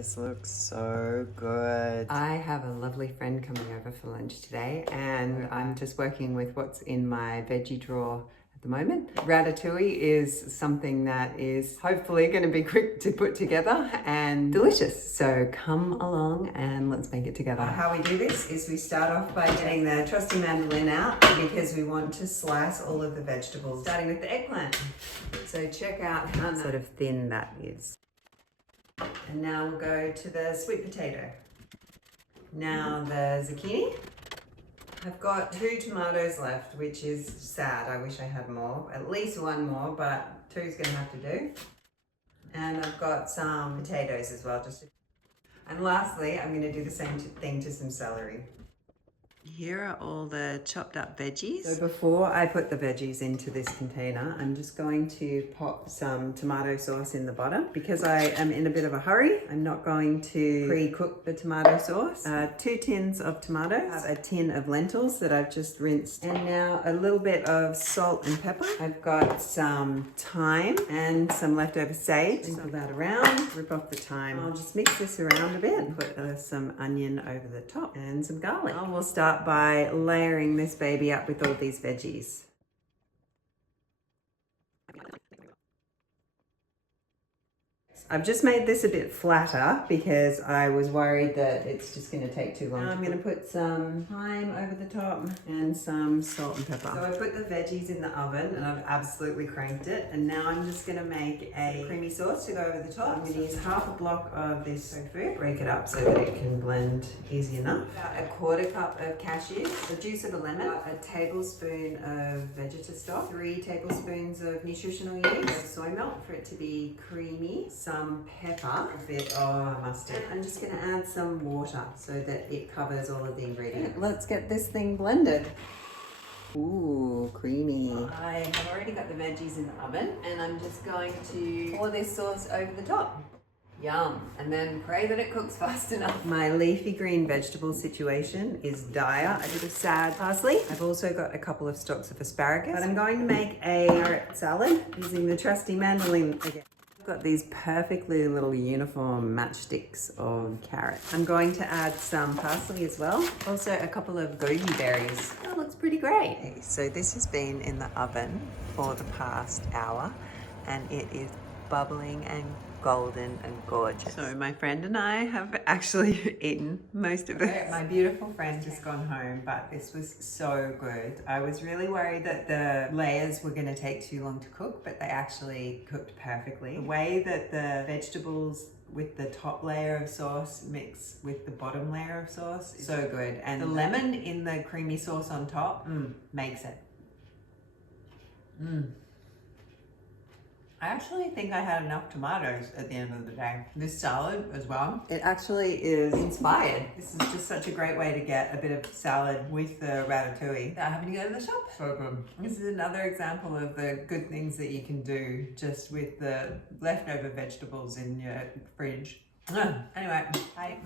This looks so good. I have a lovely friend coming over for lunch today, and I'm just working with what's in my veggie drawer at the moment. Ratatouille is something that is hopefully going to be quick to put together and delicious. So come along and let's make it together. How we do this is we start off by getting the trusty mandolin out because we want to slice all of the vegetables, starting with the eggplant. So check out how sort of thin that is. And now we'll go to the sweet potato. Now the zucchini. I've got 2 tomatoes left, which is sad. I wish I had more, at least one more, but 2's gonna have to do. And I've got some potatoes as well. And lastly, I'm gonna do the same thing to some celery. Here are all the chopped up veggies. So before I put the veggies into this container, I'm just going to pop some tomato sauce in the bottom. Because I am in a bit of a hurry, I'm not going to pre-cook the tomato sauce. 2 tins of tomatoes, a tin of lentils that I've just rinsed, and now a little bit of salt and pepper. I've got some thyme and some leftover sage. Sprinkle that around, rip off the thyme. I'll just mix this around a bit and put some onion over the top and some garlic. We'll start by layering this baby up with all these veggies. I've just made this a bit flatter because I was worried that it's just going to take too long. Now I'm going to put some thyme over the top and some salt and pepper. So I put the veggies in the oven and I've absolutely cranked it. And now I'm just going to make a creamy sauce to go over the top. I'm going to use half a block of this tofu, break it up so that it can blend easy enough. About a 1/4 cup of cashews, the juice of a lemon, a tablespoon of vegeta stock, 3 tablespoons of nutritional yeast, soy milk for it to be creamy, some pepper, a bit of mustard. I'm just going to add some water so that it covers all of the ingredients. Let's get this thing blended. Ooh, creamy. I have already got the veggies in the oven and I'm just going to pour this sauce over the top. Yum. And then pray that it cooks fast enough. My leafy green vegetable situation is dire. A bit of sad parsley. I've also got a couple of stalks of asparagus. But I'm going to make a carrot salad using the trusty mandolin again. I've got these perfectly little uniform matchsticks of carrots. I'm going to add some parsley as well. Also a couple of goji berries. That looks pretty great. Okay, so this has been in the oven for the past hour and it is bubbling and golden and gorgeous. So my friend and I have actually eaten most of it. My beautiful friend just gone home, but this was so good. I was really worried that the layers were going to take too long to cook, but they actually cooked perfectly. The way that the vegetables with the top layer of sauce mix with the bottom layer of sauce is so good. And the lemon in the creamy sauce on top makes it. I actually think I had enough tomatoes at the end of the day. This salad as well, it actually is inspired. This is just such a great way to get a bit of salad with the ratatouille without having to go to the shop. So good. This is another example of the good things that you can do just with the leftover vegetables in your fridge. Anyway, bye.